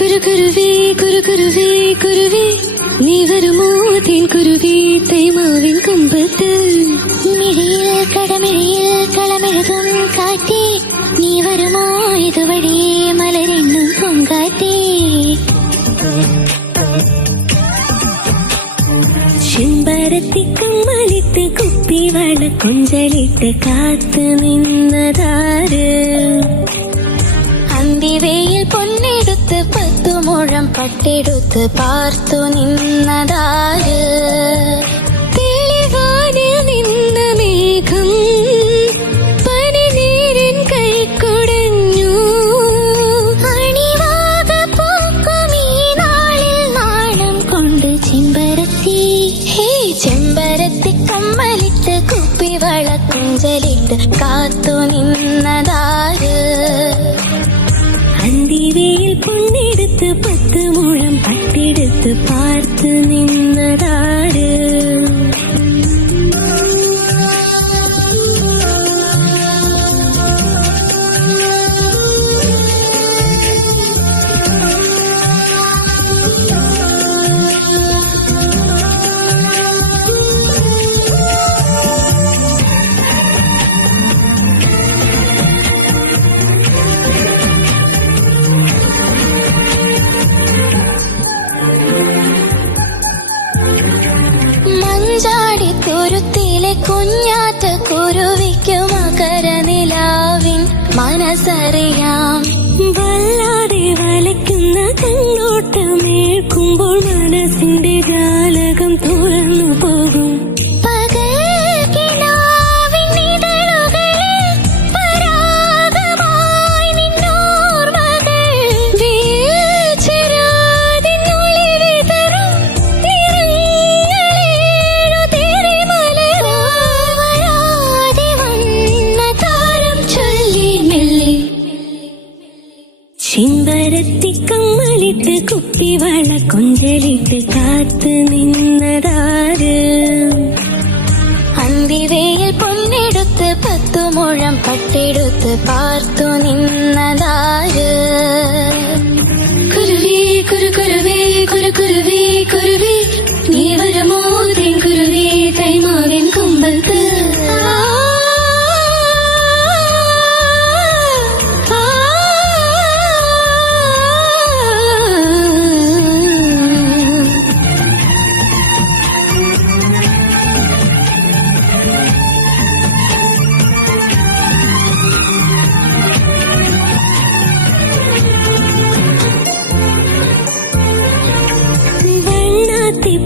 കുരുകുരുവി കുരുകുരുവി കുരുവി നീ വരുമോ തേൻ കുരുവി തേമാവിൻ കൊമ്പത്ത് മിഴിയിൽ കടമിഴിയിൽ കളമെഴുതും കാറ്റേ നീ വരുമോ ഇതുവഴി മലരെണ്ണും പൊങ്കാറ്റേ ചെമ്പരത്തിക്കമ്മലിട്ട് കുപ്പിവള കൊഞ്ചലിട്ട് കാത്തു നിന്നതാര് അന്തിവയിൽ പൊന്നെടുത്ത് 10 മുഴം പട്ടെടുത്ത് പാർത്തു നിന്നതാര് തെളിവാനിൽ നിന്ന മേഘം പനിനീരിൻ കൈക്കുടഞ്ഞു അണിവാക പൂക്കും ഈ നാളിൽ നാണം കൊണ്ട് ചെമ്പരത്തി കമ്മലിട്ട് കുപ്പിവള കൊഞ്ചലിട്ട് കാത്തു നിന്നതാര് അന്തിവയിൽ പൊന്നെടുത്ത് 10 മുഴം പട്ടെടുത്ത് പാർത്തു നിന്നതാര് തുരുത്തിലെ കുഞ്ഞാറ്റ കുരുവിക്കും മകരനിലാവിൻ മനസ്സറിയാം വല്ലാതെ വലയ്ക്കുന്ന കണ്ണോട്ടമേൽക്കുമ്പോൾ മനസ്സിന്റെ ജാലകം തുറന്നു പോകും ചെമ്പരത്തിക്കമ്മലിട്ട് കുപ്പിവള കൊഞ്ചലിട്ട് കാത്തു നിന്നതാര് അന്തിവയിൽ പൊന്നെടുത്ത് 10 മുഴം പട്ടെടുത്ത് പാർത്തു നിന്നതാര് കുരുവി കുരുകുരുവി കുരുകുരുവി കുരുവി നീ വരുമോ തേൻ കുരുവി തൈമാവിൻ കൊമ്പത്ത്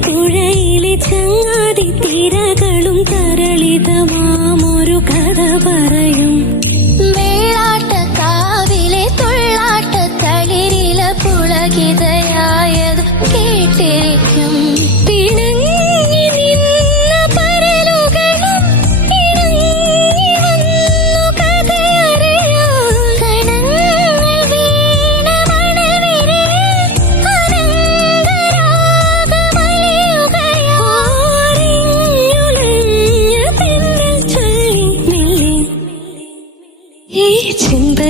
പുഴയിലെ ചങ്ങാതി തിരകളും തരളിതമാമൊരു കഥ പറയും വെള്ളാട്ടക്കാവിലെ തുള്ളാട്ട തളിരില പുളകിതയായത് കേട്ടിരിക്കും പിണങ്ങി നിന്ന പരലുകളും ഇണങ്ങി വന്നു കഥയറിയാം കണങ്ങൾ വീണ മണവിരലിൽ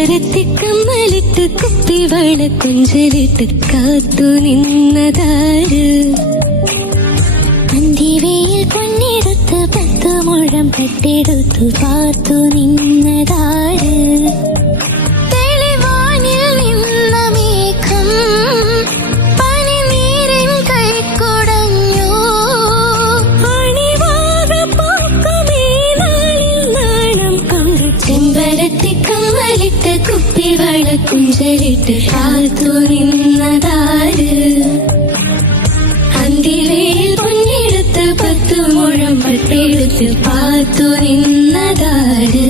ചെമ്പരത്തിക്കമ്മലിട്ട് കുപ്പിവള കൊഞ്ചലിട്ട് കാത്തു നിന്നതാര് അന്തിവയിൽ പൊന്നെടുത്ത് 10 മുഴം പട്ടെടുത്ത് പാർത്തു നിന്നതാര് തെളിവാനിൽ നിന്ന മേഘം പനിനീരിൻ കൈക്കുടഞ്ഞു അണിവാക പൂക്കുമീ നാളിൽ നാണം കൊണ്ട് ചെമ്പരത്തിക്കമ്മലിട്ട് കുപ്പിവള കൊഞ്ചലിട്ട് കാത്തു നിന്നതാര് അന്തിവയിൽ പൊന്നെടുത്ത് 10 മുഴം പട്ടെടുത്ത് പാർത്തു നിന്നതാര്